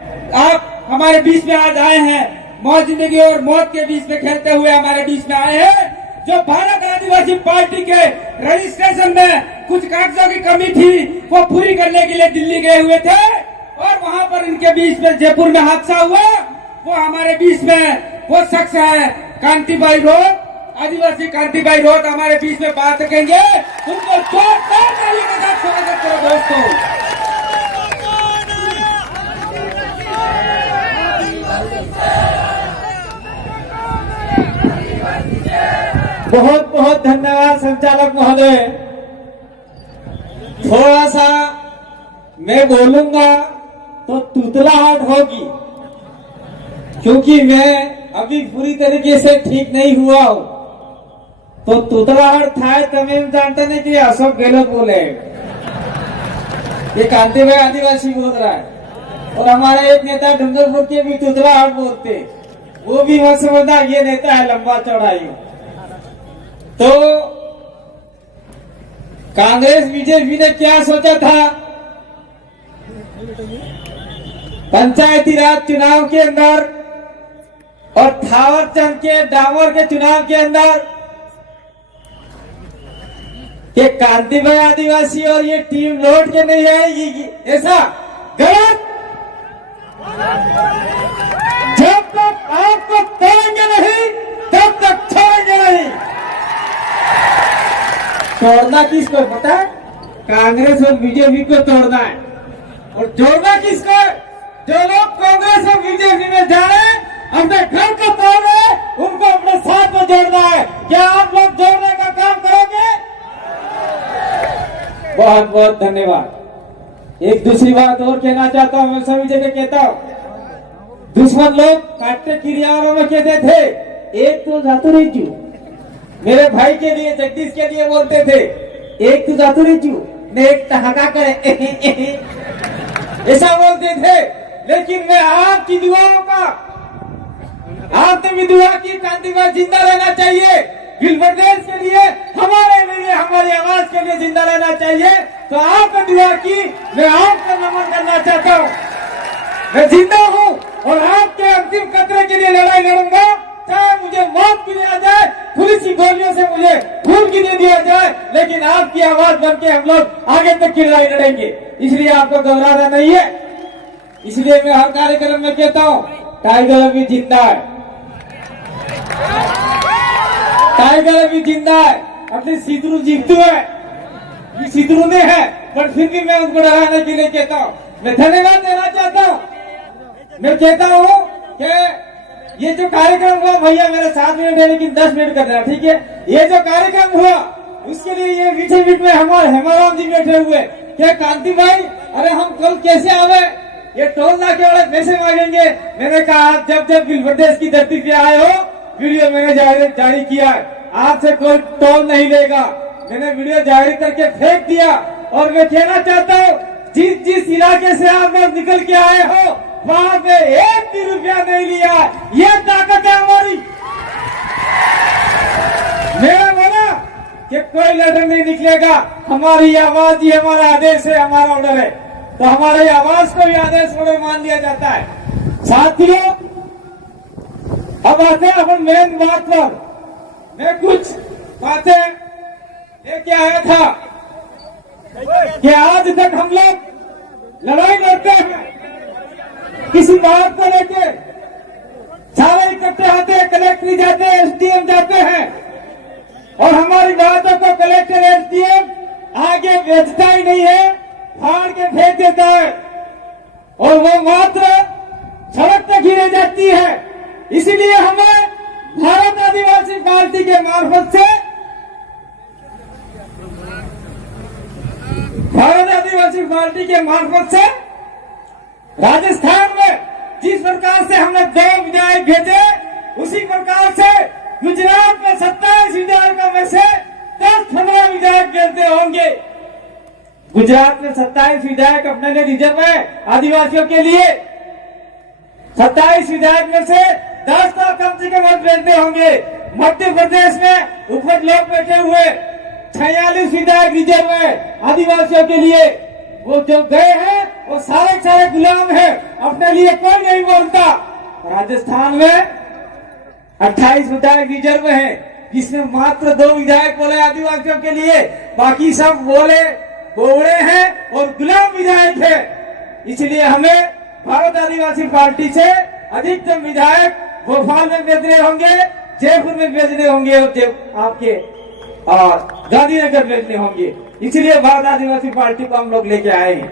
आप हमारे बीच में आज आए हैं, मौत जिंदगी और मौत के बीच में खेलते हुए हमारे बीच में आए हैं। जो भारत आदिवासी पार्टी के रजिस्ट्रेशन में कुछ कागजों की कमी थी वो पूरी करने के लिए दिल्ली गए हुए थे और वहां पर इनके बीच में जयपुर में हादसा हुआ। वो हमारे बीच में वो शख्स है कांतिभाई रोत, आदिवासी कांतिभाई रोत हमारे बीच में बात रखेंगे। उनको जोरदार ताली के साथ स्वागत करो दोस्तों। बहुत बहुत धन्यवाद संचालक महोदय। थोड़ा सा मैं बोलूंगा तो तुतलाहट होगी, क्योंकि मैं अभी पूरी तरीके से ठीक नहीं हुआ हूं। तो तुतलाहट था तमें जानते नहीं कि अशोक गहलोत बोले, ये कांतिभाई आदिवासी बोल रहा है। और हमारा एक नेता डूंगरपुर के भी तुतलाहट बोलते, वो भी मत समझना ये नेता है लंबा चौड़ाई। तो कांग्रेस बीजेपी ने क्या सोचा था, पंचायती राज चुनाव के अंदर और थावरचंद के डामर के चुनाव के अंदर कि कांतिभाई आदिवासी और ये टीम लौट के नहीं आएगी, ऐसा गलत। जब तक आपको तोड़ेंगे नहीं तब तक छोड़ेंगे नहीं। तोड़ना किसको पता है? कांग्रेस और बीजेपी को तोड़ना है। और जोड़ना किसको? जो लोग कांग्रेस और बीजेपी में जा रहे हैं, अपने घर को तोड़ रहे हैं, उनको अपने साथ में जोड़ना है। क्या आप लोग जोड़ने का काम करोगे? बहुत बहुत धन्यवाद। एक दूसरी बात और कहना चाहता हूं, मैं सभी जगह कहता हूं, दुश्मन लोग काटते क्रियाओं में कहते थे एक तो जातु रही। मेरे भाई के लिए जगदीश के लिए बोलते थे एक तो जातु रही ने एक ठहाका करे ऐसा बोलते थे। लेकिन मैं आपकी दुआओं का, आपने भी दुआ की कांतिभाई जिंदा रहना चाहिए, बिल प्रदेश के लिए, हमारे लिए, हमारी आवाज के लिए जिंदा रहना चाहिए। तो आपने दुआ की, मैं आपका नमन करना चाहता हूँ। मैं जिंदा हूँ और आपके अंतिम कतरे के लिए लड़ाई लड़ूंगा, चाहे मुझे मौत भी आ जाए, पुलिस की गोलियों से मुझे खून की दे दिया जाए, लेकिन आपकी आवाज बन के हम लोग आगे तक की लड़ाई लड़ेंगे। इसलिए आपको घबराना नहीं है। इसलिए मैं हर कार्यक्रम में कहता हूँ टाइगर अभी जिंदा है, टाइगर अभी जिंदा है। अपने सीतरू जीतू है, ये सीतरू ने है, पर फिर भी मैं उनको डराने के लिए कहता हूँ। मैं धन्यवाद देना चाहता हूँ। मैं कहता हूँ कि ये जो कार्यक्रम हुआ, भैया मेरे 7 मिनट है लेकिन 10 मिनट करना, ठीक है? ये जो कार्यक्रम हुआ उसके लिए ये मीठे मीठ में हमारे हेमाराम जी बैठे हुए, क्या कांतिभाई अरे हम कल कैसे आवे, ये टोल नाके वाले पैसे मांगेंगे। मैंने कहा जब जब बिल प्रदेश की धरती पे आए हो, वीडियो मैंने जारी किया है, आपसे कोई टोल नहीं लेगा। मैंने वीडियो जारी करके फेंक दिया। और मैं कहना चाहता हूँ जिस जिस इलाके से आप लोग निकल के आए हो वहां पे 1 भी रुपया नहीं लिया। ये ताकत है हमारी। मेरा बोला कि कोई लेटर नहीं निकलेगा, हमारी आवाज ही हमारा आदेश है, हमारा ऑर्डर है। तो हमारी आवाज को भी आदेश ऑर्डर मान लिया जाता है। साथियों अब आते हैं अपन मेन बात पर। मैं कुछ बातें लेके आया था कि आज तक हम लोग लड़ाई लड़ते हैं किसी बात को लेके, सारे इकट्ठे आते हैं, कलेक्टर जाते हैं, एसडीएम जाते हैं, और हमारी बातों को कलेक्टर एसडीएम आगे बेचता ही नहीं है, फाड़ के फेंक देता है और वो मात्र सड़क तक ही रह जाती है। इसीलिए हमें भारत आदिवासी पार्टी के मार्फत से, भारत आदिवासी पार्टी के मार्फत से राजस्थान में जिस प्रकार से हमने 2 विधायक भेजे, उसी प्रकार से गुजरात में 27 विधायकों में से 10-15 विधायक भेजते होंगे। गुजरात में 27 विधायक अपने लिए रिजर्व है आदिवासियों के लिए। 27 विधायक में से 10 तो कम से कम वोट भेजते होंगे। मध्य प्रदेश में ऊपर लोग बैठे हुए 46 विधायक रिजर्व है आदिवासियों के लिए। वो जो गए हैं वो सारे गुलाम है, अपने लिए कोई नहीं बोलता। राजस्थान में 28 विधायक रिजर्व है, जिसमें मात्र 2 विधायक बोले आदिवासियों के लिए, बाकी सब बोले बोले हैं और गुलाम विधायक है। इसलिए हमें भारत आदिवासी पार्टी से अधिकतम विधायक भोपाल में भेजने होंगे, जयपुर में भेजने होंगे आपके और गांधीनगर भेजने होंगे। इसलिए भारत आदिवासी पार्टी को हम लोग लेके आए हैं।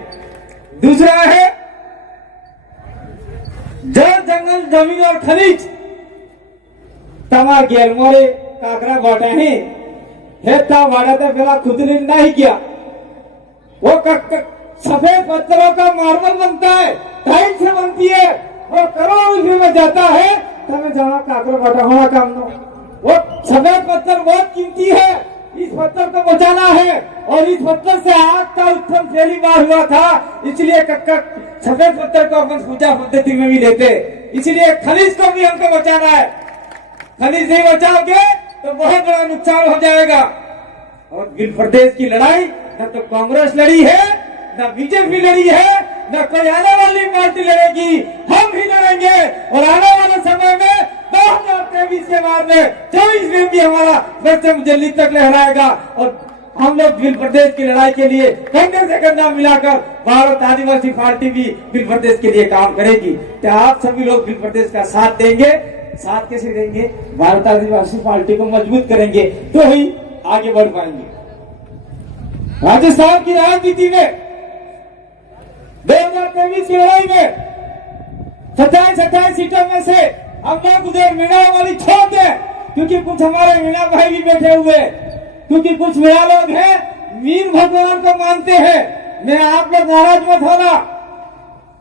दूसरा है जल, जंगल, जमीन और खनिज तमा गेल मोरे काकरा बाटा है हेता बाटा तो पहला खुद ने नहीं किया। वो सफेद पत्थरों का मार्बल बनता है, टाइल से बनती है, वो करोड़ रुपये में जाता है, तब जहाँ काकरा बाटा होना काम नो। वो सफेद पत्थर बहुत कीमती है, इस पत्थर को बचाना है। और इस पत्थर से आग का उत्थान पहली बार हुआ था, इसलिए सफेद पत्थर को अपन पूजा पद्धति में भी लेते। इसलिए खनिज को भी हमको बचाना है। खनिज नहीं बचाओगे तो बहुत बड़ा नुकसान हो जाएगा। और गिर प्रदेश की लड़ाई न तो कांग्रेस लड़ी है, न बीजेपी लड़ी है, न कोई आने वाली पार्टी लड़ेगी, हम ही लड़ेंगे। और आने वाले समय में 2023 के बाद में 24 में भी हमारा परचम दिल्ली तक लहराएगा। और हम लोग गिर प्रदेश की लड़ाई के लिए कंधे से कंधा मिलाकर भारत आदिवासी पार्टी भी गिर प्रदेश के लिए काम करेगी। क्या आप सभी लोग गिर प्रदेश का साथ देंगे? साथ कैसे देंगे? भारत आदिवासी पार्टी को मजबूत करेंगे तो ही आगे बढ़ पाएंगे। राजस्थान की राजनीति में 2023 की लड़ाई में 27 सीटों में से हम लोग उधर मीणा वाली छोड़ दें, क्योंकि कुछ हमारे मीणा भाई भी बैठे हुए, क्योंकि कुछ मीणा लोग हैं मीन भगवान को मानते हैं। मैं आप लोग नाराज मत होना।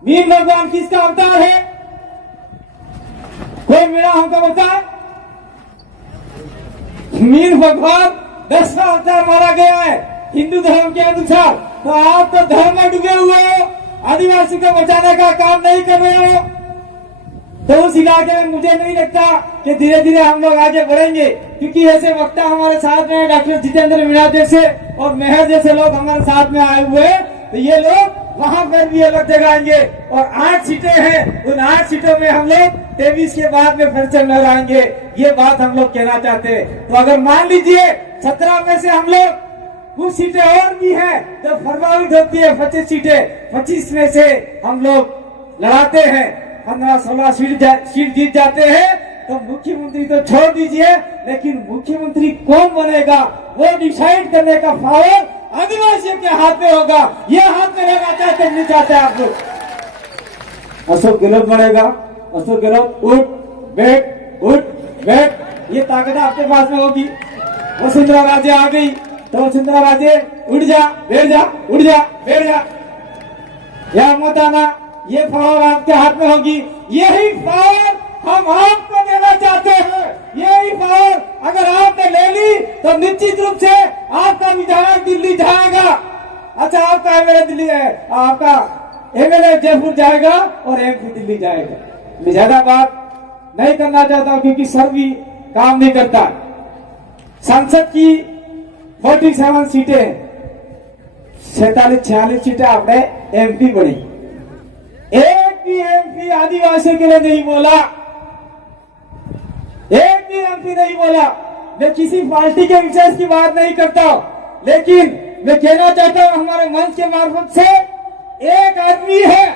मीन भगवान किसका अवतार है? कोई मीणा हमको बताए। मीन भगवान 10वां अवतार माना गया है हिंदू धर्म के अनुसार। तो आप तो धर्म में डूबे हुए हो, आदिवासी को बचाने का काम नहीं कर रहे हो। तो उस इलाके में मुझे नहीं लगता कि धीरे धीरे हम लोग आगे बढ़ेंगे, क्योंकि ऐसे वक्ता हमारे साथ में डॉक्टर जितेंद्र मीणा जैसे और मेहर जैसे लोग हमारे साथ में आए हुए हैं। तो ये लोग वहां पर भी अलग जगाएंगे। और 8 सीटें हैं, उन 8 सीटों में हम लोग 23 के बाद में फिर से लहराएंगे। ये बात हम लोग कहना चाहते हैं। तो अगर मान लीजिए 17 में से हम लोग कुछ सीटें और भी हैं तो प्रभावित होती है 25 सीटें, 25 में से हम लोग लड़ाते हैं, 15-16 सीट जीत जाते हैं, तो मुख्यमंत्री तो छोड़ दीजिए, लेकिन मुख्यमंत्री कौन बनेगा वो डिसाइड करने का पावर आदिवासियों के हाथ में होगा। ये हाथ में रहना चाहते नहीं चाहते आप लोग। अशोक गहलोत बनेगा, अशोक गहलोत उठ बैठ, ये ताकत आपके पास में होगी। वसुंधरा राजे आ गई तो वसुंधरा राजे उठ जा बैठ जा, उठ जा बैठ जा, या मत आना, ये पावर आपके हाथ में होगी। यही पावर हम आपको देना चाहते हैं। यही पावर अगर आपने ले ली तो निश्चित रूप से आपका विधायक दिल्ली जाएगा। अच्छा, आपका एमएलए दिल्ली है, आपका एमएलए जयपुर जाएगा और एमपी दिल्ली जाएगा। मैं ज्यादा बात नहीं करना चाहता क्योंकि सर भी काम नहीं करता। संसद की 47 सीटें, 47-46 सीटें आपने एमपी बनी। एक भी एमपी आदिवासियों के लिए नहीं बोला, एक भी एमपी नहीं बोला। मैं किसी पार्टी के विशेष की बात नहीं करता, लेकिन मैं कहना चाहता हूं हमारे मंच के मार्फत से, एक आदमी है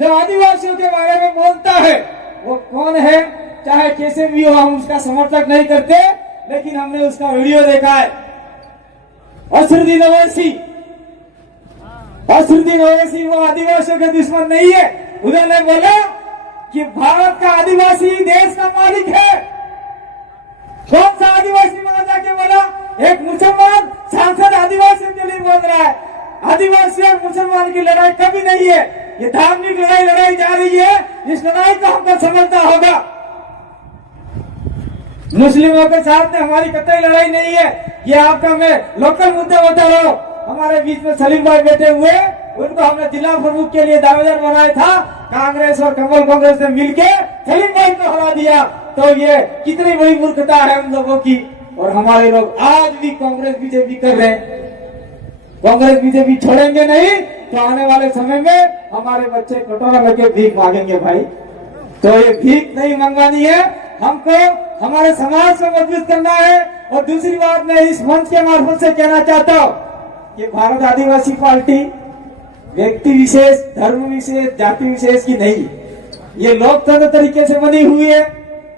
जो आदिवासियों के बारे में बोलता है। वो कौन है? चाहे कैसे भी हो, हम उसका समर्थक नहीं करते, लेकिन हमने उसका वीडियो देखा है। असरुद्दीन ओवैसी वो आदिवासियों के दुश्मन नहीं है। उन्होंने बोला कि भारत का आदिवासी देश का मालिक है। कौन सा आदिवासी वहां जाके बोला? एक मुसलमान सांसद आदिवासियों के लिए बोल रहा है। आदिवासी और मुसलमान की लड़ाई कभी नहीं है, ये धार्मिक लड़ाई जा रही है। इस लड़ाई को हमको समझना होगा। मुस्लिमों के साथ में हमारी कतई लड़ाई नहीं है। ये आपका मैं लोकल मुद्दा बता रहा हूँ। हमारे बीच में सलीम भाई बैठे हुए, उनको हमने जिला प्रमुख के लिए दावेदार बनाया था। कांग्रेस और कमल कांग्रेस ने मिलके सलीम भाई को हरा दिया। तो ये कितनी बड़ी मूर्खता है हम लोगों की। और हमारे लोग आज भी कांग्रेस बीजेपी कर रहे हैं। कांग्रेस बीजेपी छोड़ेंगे नहीं तो आने वाले समय में हमारे बच्चे कटोरा लेके भीख मांगेंगे भाई। तो ये भीख नहीं मंगवानी है, हमको हमारे समाज को मजबूत करना है। और दूसरी बात मैं इस मंच के मार्फत से कहना चाहता हूँ कि भारत आदिवासी पार्टी व्यक्ति विशेष, धर्म विशेष, जाति विशेष की नहीं, ये लोकतंत्र तरीके से बनी हुई है।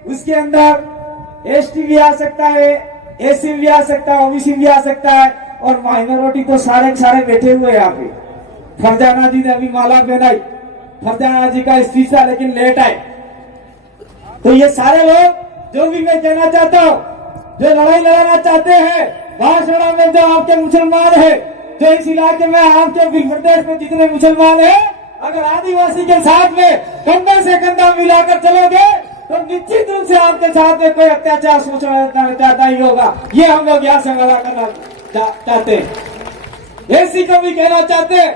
उसके अंदर एसटी भी आ सकता है, एससी भी आ सकता है, ओबीसी भी आ सकता है, और माइनॉरिटी तो सारे के सारे बैठे हुए यहाँ पे। फरजाना जी ने अभी माला पहनाई, फरजाना जी का स्पीच था लेकिन लेट आए। तो ये सारे लोग, जो भी मैं कहना चाहता हूँ, जो लड़ाई लड़ाना चाहते हैं बांसवाड़ा में, जो आपके मुसलमान है, जो इस इलाके में आपके बिल प्रदेश में जितने मुसलमान है, अगर आदिवासी के साथ में कंधे से कंधा मिलाकर चलोगे तो निश्चित रूप से आपके साथ में कोई अत्याचार सोचना चाहता ही होगा। ये हम लोग यहाँ से वादा करना चाहते हैं। एसी को भी कहना चाहते हैं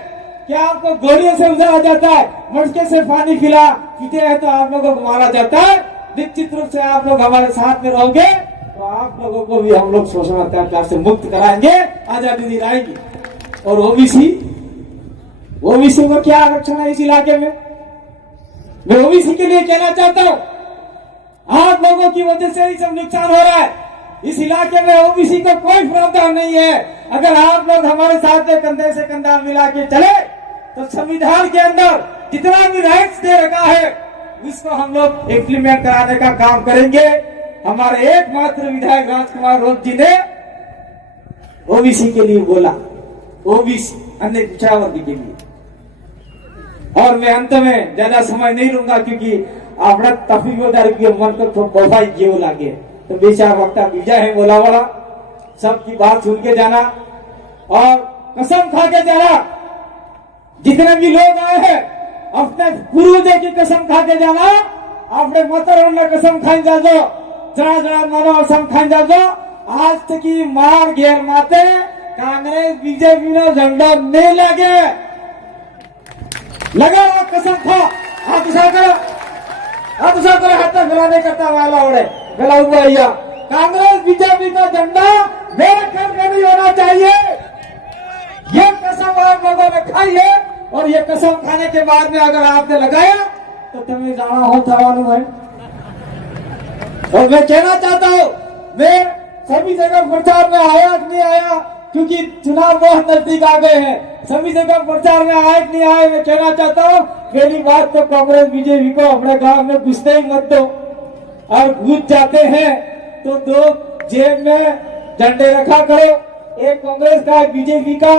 कि आपको गोलियों से उजाड़ा जाता है, मटके से पानी पीते हैं तो आप लोगों को मारा जाता है। निश्चित रूप से आप लोग हमारे साथ में रहोगे तो आप लोगों को भी हम लोग शोषण अत्याचार से मुक्त कराएंगे, आजादी दिलाएंगे। और ओबीसी को क्या आरक्षण है इस इलाके में? मैं ओबीसी के लिए कहना चाहता हूँ, आप लोगों की वजह से ही सब नुकसान हो रहा है। इस इलाके में ओबीसी को कोई प्रावधान नहीं है। अगर आप लोग हमारे साथ में कंधे से कंधा मिला के चले तो संविधान के अंदर जितना भी राइट्स दे रखा है उसको हम लोग इम्प्लीमेंट कराने का काम करेंगे। हमारे एकमात्र विधायक राजकुमार रोज जी ने ओबीसी के लिए बोला, ओबीसी अन्य पिछड़ा वर्ग के लिए। और मैं अंत में ज्यादा समय नहीं लूंगा क्योंकि आपड़ा तफरीदार के मन को तो बफाई जीव लागे, तो बेचार वक्ता बीजा है बोला वाला, सबकी बात सुन के जाना और कसम खा के जाना। जितने भी लोग आए हैं अपने पूर्वजों की कसम खा के जाना, अपने मतरों ने कसम खाई जा दो, जरा मानो कसम खाई जा दो। आज तक की मार घेर माते कांग्रेस बीजेपी नो झंडा नहीं लगे, लगा कसम खा। हाथ उठा कर हाथ फैलाने करता वाला ओढ़े फैला हुआ। कांग्रेस बीजेपी का झंडा मेरे घर में नहीं होना चाहिए। ये कसम आप लोगों ने खाई है और ये कसम खाने के बाद में अगर आपने लगाया तो तुम्हें जाना हो थवानु भाई। और मैं कहना चाहता हूँ, मैं सभी जगह प्रचार में आया कि नहीं आया, क्योंकि चुनाव बहुत नजदीक आ गए हैं। सभी जगह प्रचार में आए कि नहीं आए, मैं कहना चाहता हूँ, पहली बात तो कांग्रेस बीजेपी को अपने गांव में घुसते ही मत दो। और घुस जाते हैं तो दो जेब में झंडे रखा करो, एक कांग्रेस का एक बीजेपी का।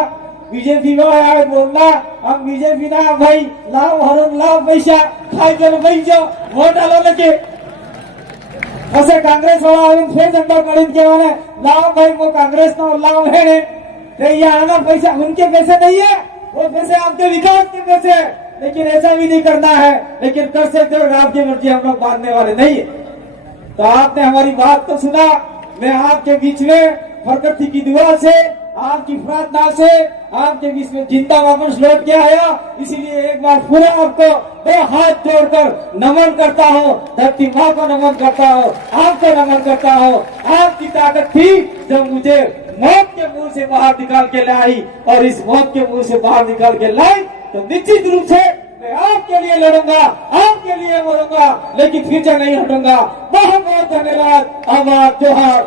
बीजेपी में आया बोलना हम बीजेपी ना भाई, लाओ हरण लाओ पैसा खाई कर भाई जो वोट डालो लेके ऐसे कांग्रेस वाला फिर झंडा खरीद के माने लाओ भाई वो कांग्रेस ना लाओ है ये आना पैसा उनके पैसे नहीं है, वो पैसे आपके विकास के पैसे है। लेकिन ऐसा भी नहीं करना है, लेकिन कर सकते हो आपकी मर्जी, हम लोग बांधने वाले नहीं है। तो आपने हमारी बात तो सुना, मैं आपके बीच में प्रकृति की दुआ से, आपकी प्रार्थना से आपके बीच में जिंदा वापस लौट के आया। इसीलिए एक बार पूरा आपको दो हाथ जोड़कर नमन करता हूँ, धरती माँ को नमन करता हूँ, आपको नमन करता हूँ। आपकी ताकत थी जब मुझे मौत के मुंह से बाहर निकाल के लाई, और इस मौत के मुंह से बाहर निकाल के लाई तो निश्चित रूप से मैं आपके लिए लड़ूंगा, आपके लिए मरूंगा, लेकिन पीछे नहीं हटूंगा। बहुत बहुत धन्यवाद। आभार, जोहार।